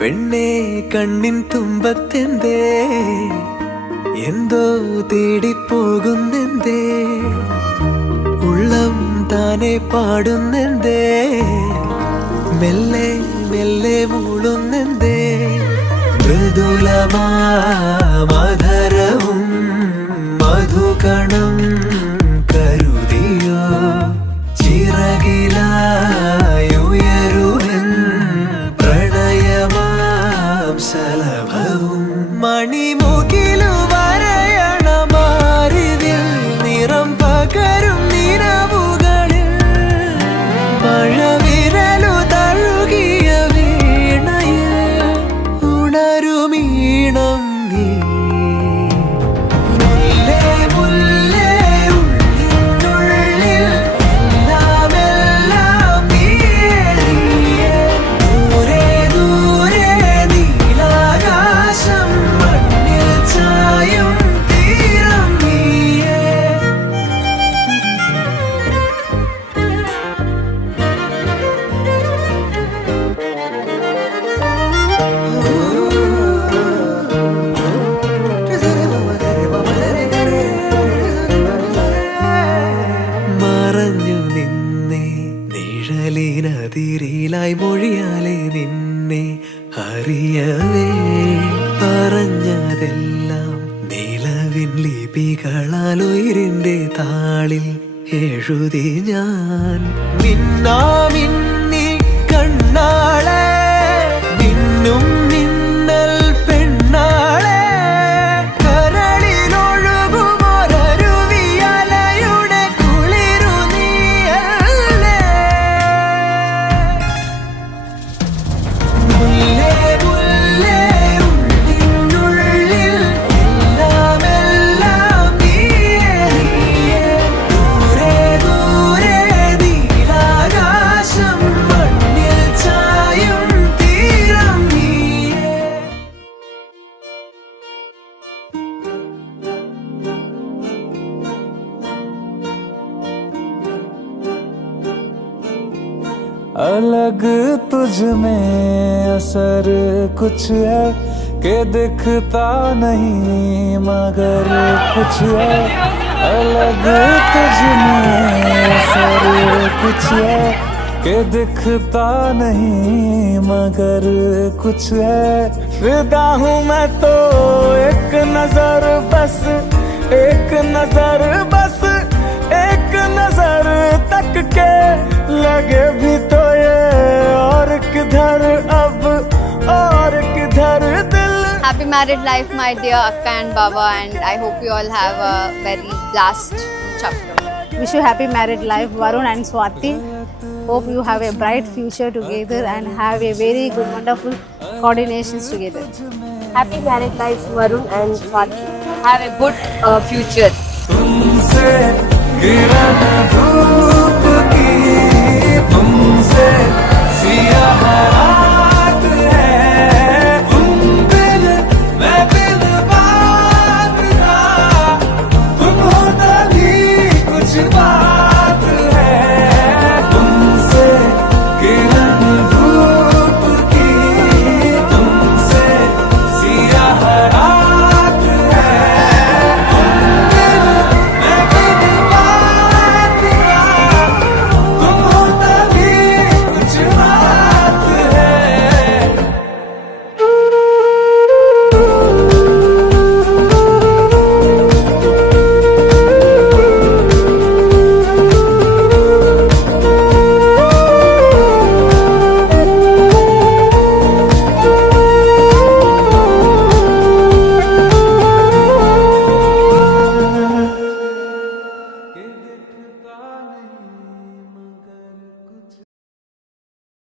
പെണ്ണേ കണ്ണിൻ തുമ്പത്തെന്തേ എന്തോ തേടിപ്പോകുന്നെന്തേ ഉള്ളം താനെ പാടുന്നെന്തേ മെല്ലെ മെല്ലെ മൂളുന്നെന്തേ മൃദുലമാധരവും മധുകണം കരുതിയോ ചിറകിലായുയരുവൻ പ്രണയമാം സലഭവും മണിമുകിലു വരയണമാരിതിൽ നിറം പകരും നിലവുകളിൽ മഴവിരലു തഴുകിയ വീണയിൽ ഉണരുമീണം നീ നിഴലിനതിരിലായി മൊഴിയാലെ നിന്നെ അറിയവേ പറഞ്ഞതെല്ലാം നിലവിൻ ലിപികളാൽ ഉയിരിന്റെ താളിൽ എഴുതി ഞാൻ മിന്നാമിന്നി കണ്ണാളെ മിന്നും മിന്നൽ പെണ്ണാളെ കരളിലൊഴുകുമൊരരുവിയലയുടെ കുളിരു നീയല്ലേ മുല്ലേ മുല്ലേ ഉള്ളിനുള്ളിൽ എല്ലാമെല്ലാം നീയേ നീയേ ദൂരെ ദൂരെ നീലാകാശം अलग तुझ में असर कुछ है कि दिखता नहीं मगर कुछ है। अलग तुझ में असर कुछ है कि दिखता नहीं मगर कुछ है। फिदा हूँ मैं तो एक नजर बस, एक नजर बस, एक नजर तक के लगे भी तो ये और किधर अब और किधर दिल। Happy married life, my dear Akka and Baba, and I hope you all have a very blast chapter. Wish you happy married life, Varun and Swati. Hope you have a bright future together and have a very good, wonderful coordinations together. Happy married life, Varun and Swati. Have a good future. तुमसे किरण धूप की